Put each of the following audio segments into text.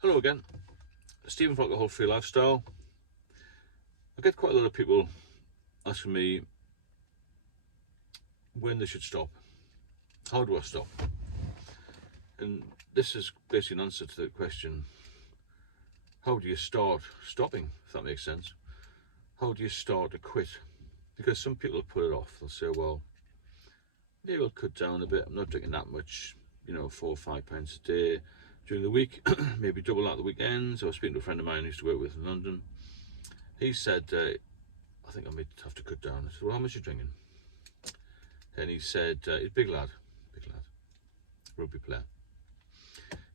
Hello again, Stephen from Alcohol Free Lifestyle. I get quite a lot of people asking me when they should stop. How do I stop? And this is basically an answer to the question, how do you start stopping, if that makes sense? How do you start to quit? Because some people put it off. They'll say, well, maybe I'll cut down a bit. I'm not drinking that much, 4 or 5 pints a day during the week, maybe double out the weekends. I was speaking to a friend of mine who used to work with in London. He said, I think I might have to cut down. I said, well, how much are you drinking? And he said, he's a big lad, rugby player.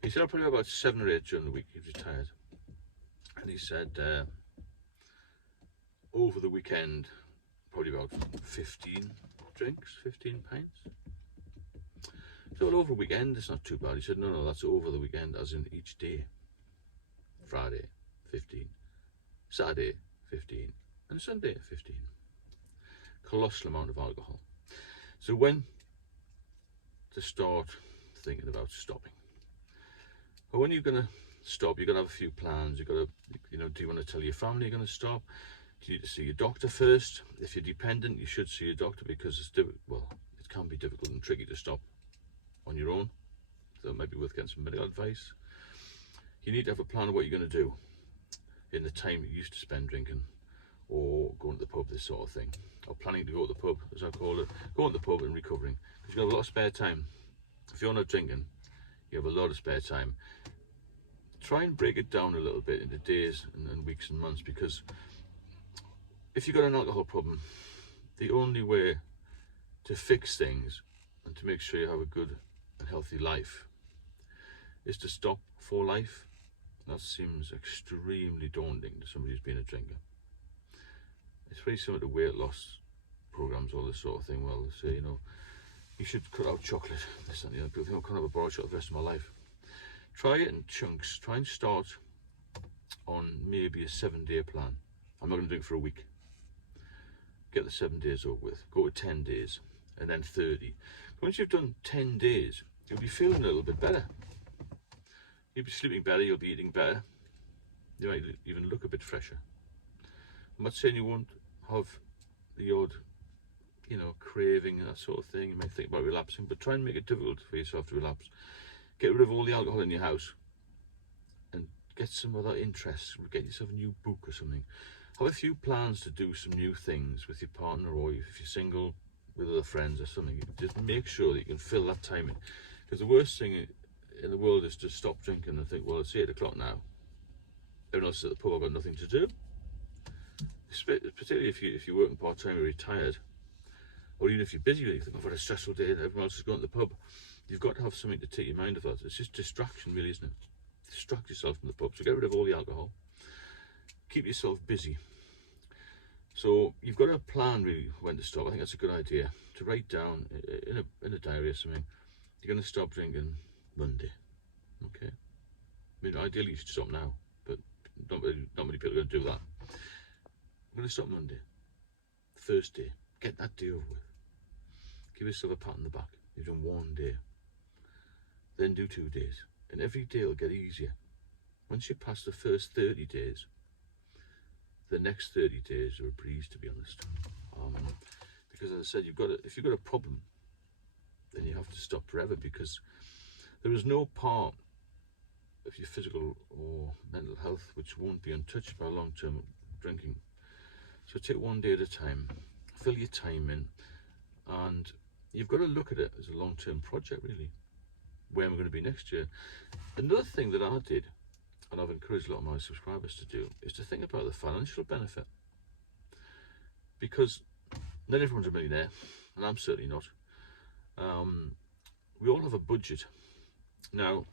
He said, I'll probably have about 7 or 8 during the week. He's retired. And he said, over the weekend, probably about 15 drinks, 15 pints. So well, over the weekend, it's not too bad. He said, no, that's over the weekend, as in each day. Friday, 15. Saturday, 15. And Sunday, 15. Colossal amount of alcohol. So when to start thinking about stopping? Well, when you're going to stop, you've got to have a few plans. You've got to, do you want to tell your family you're going to stop? Do you need to see your doctor first? If you're dependent, you should see your doctor, because it can be difficult and tricky to stop on your own. So it might be worth getting some medical advice. You need to have a plan of what you're going to do in the time you used to spend drinking or going to the pub, this sort of thing, or planning to go to the pub, as I call it, going to the pub and recovering, because you have a lot of spare time. If you're not drinking, you have a lot of spare time. Try and break it down a little bit into days and weeks and months, because if you've got an alcohol problem, the only way to fix things and to make sure you have a good and healthy life is to stop for life. That seems extremely daunting to somebody who's been a drinker. It's very similar to weight loss programs, all this sort of thing. Well, they say, you should cut out chocolate, this and the other. People think, I can't have a bar of chocolate the rest of my life. Try it in chunks. Try and start on maybe a 7-day plan. I'm not going to do it for a week. Get the 7 days over with. Go to 10 days and then 30. Once you've done 10 days, you'll be feeling a little bit better. You'll be sleeping better, you'll be eating better. You might even look a bit fresher. I'm not saying you won't have the odd, craving and that sort of thing. You might think about relapsing, but try and make it difficult for yourself to relapse. Get rid of all the alcohol in your house and get some other interests. Get yourself a new book or something. Have a few plans to do some new things with your partner, or if you're single, with other friends or something. Just make sure that you can fill that time in. Because the worst thing in the world is to stop drinking and think, well, it's 8 o'clock now. Everyone else is at the pub, I've got nothing to do. Particularly if you're working part-time or retired, or even if you're busy, you think, I've had a stressful day and everyone else is going to the pub. You've got to have something to take your mind off that. It's just distraction, really, isn't it? Distract yourself from the pub. So get rid of all the alcohol. Keep yourself busy. So you've got to plan really when to stop. I think that's a good idea, to write down in a diary or something. You're going to stop drinking Monday. Okay. I mean, ideally you should stop now, but not many people are going to do that. I'm going to stop Monday. Thursday. Get that day over with. Give yourself a pat on the back. You've done 1 day. Then do 2 days. And every day will get easier. Once you pass the first 30 days, the next 30 days are a breeze, to be honest. Because as I said, if you've got a problem, then you have to stop forever, because there is no part of your physical or mental health which won't be untouched by long-term drinking. So take 1 day at a time, fill your time in, and you've got to look at it as a long-term project, really. Where am I going to be next year? Another thing that I did, and I've encouraged a lot of my subscribers to do, is to think about the financial benefit. Because not everyone's a millionaire, and I'm certainly not. We all have a budget. Now,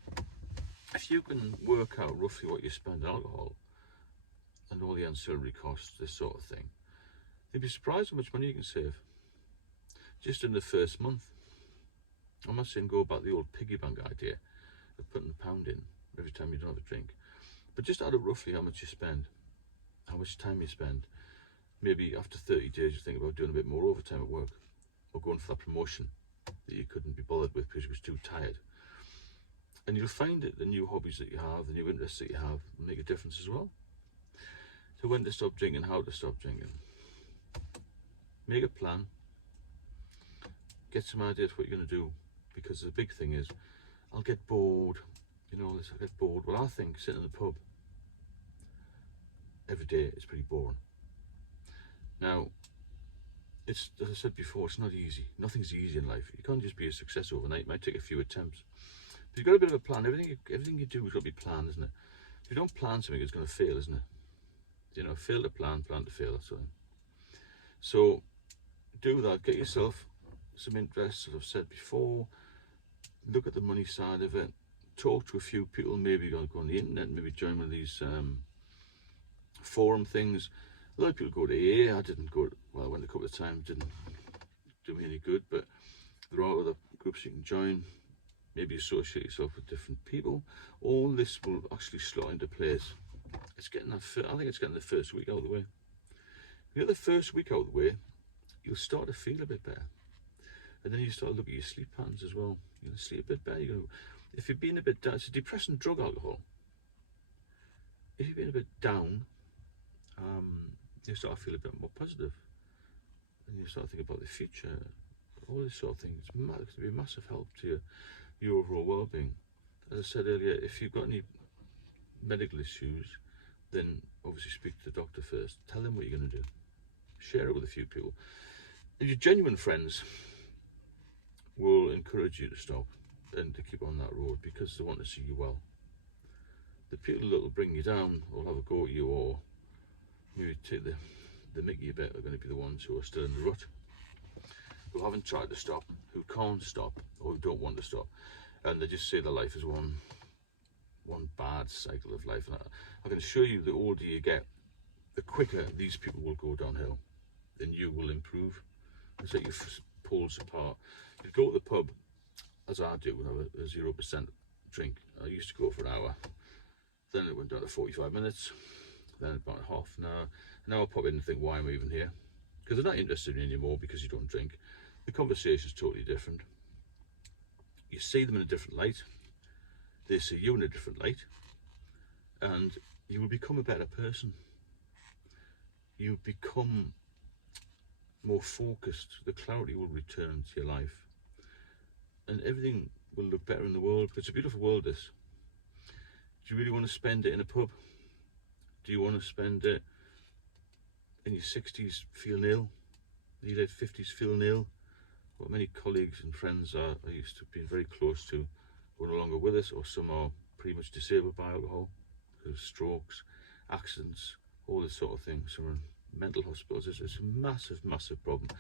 if you can work out roughly what you spend on alcohol and all the ancillary costs, this sort of thing, you'd be surprised how much money you can save just in the first month. I'm not saying go back the old piggy bank idea of putting £1 in every time you don't have a drink, but just add up roughly how much you spend, how much time you spend. Maybe after 30 days you think about doing a bit more overtime at work, or going for that promotion that you couldn't be bothered with because you was too tired. And you'll find that the new hobbies that you have, the new interests that you have, will make a difference as well. So when to stop drinking, how to stop drinking. Make a plan. Get some ideas what you're going to do. Because the big thing is, I'll get bored. You know, I'll get bored. Well, I think sitting in the pub every day is pretty boring. Now, it's, as I said before, it's not easy. Nothing's easy in life. You can't just be a success overnight. It might take a few attempts. But you've got a bit of a plan. Everything you do has got to be planned, isn't it? If you don't plan something, it's going to fail, isn't it? You know, fail to plan, plan to fail, that's what. So, do that. Get yourself some interests, as I've said before. Look at the money side of it. Talk to a few people. Maybe go on the internet. Maybe join one of these forum things. A lot of people go to AA. I didn't go. Well, I went a couple of times. Didn't do me any good. But there are other groups you can join. Maybe associate yourself with different people. All this will actually slot into place. It's getting that. I think it's getting the first week out of the way. If you get the first week out of the way, you'll start to feel a bit better. And then you start to look at your sleep patterns as well. You're going to sleep a bit better. If you've been a bit down, it's a depressant drug, alcohol. If you've been a bit down, you start to feel a bit more positive. And you start to think about the future, all this sort of thing. It's going to be a massive help to your overall well-being. As I said earlier, if you've got any medical issues, then obviously speak to the doctor first. Tell them what you're going to do. Share it with a few people. And your genuine friends will encourage you to stop and to keep on that road because they want to see you well. The people that will bring you down or have a go at you or maybe take the mickey a bit are going to be the ones who are still in the rut, who haven't tried to stop, who can't stop, or who don't want to stop, and they just say their life is one bad cycle of life. And I can assure you, the older you get, the quicker these people will go downhill, and you will improve. It's like you pulls apart. You go to the pub, as I do, and have a 0% drink. I used to go for an hour, then it went down to 45 minutes, then about half an hour. Now I pop in and think, why am I even here? Because they're not interested in you anymore because you don't drink. The conversation is totally different. You see them in a different light. They see you in a different light. And you will become a better person. You become more focused. The clarity will return to your life. And everything will look better in the world. It's a beautiful world, this. Do you really want to spend it in a pub? Do you want to spend it in your 60s feeling ill? In your late 50s feeling ill? What many colleagues and friends I used to be very close to who are no longer with us, or some are pretty much disabled by alcohol, because of strokes, accidents, all this sort of thing. Some are in mental hospitals. It's a massive, massive problem.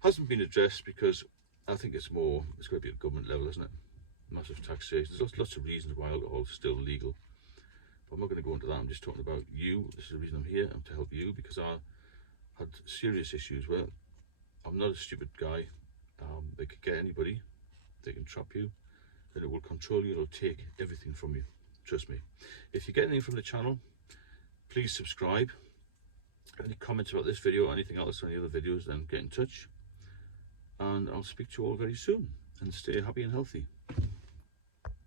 Hasn't been addressed because I think it's going to be at government level, isn't it? Massive taxation. There's lots of reasons why alcohol is still legal. But I'm not going to go into that. I'm just talking about you. This is the reason I'm here. I'm to help you because I had serious issues. Well, I'm not a stupid guy. They could get anybody. They can trap you. And it will control you. It'll take everything from you. Trust me. If you get anything from the channel, please subscribe. Any comments about this video or anything else or any other videos, then get in touch. And I'll speak to you all very soon. And stay happy and healthy.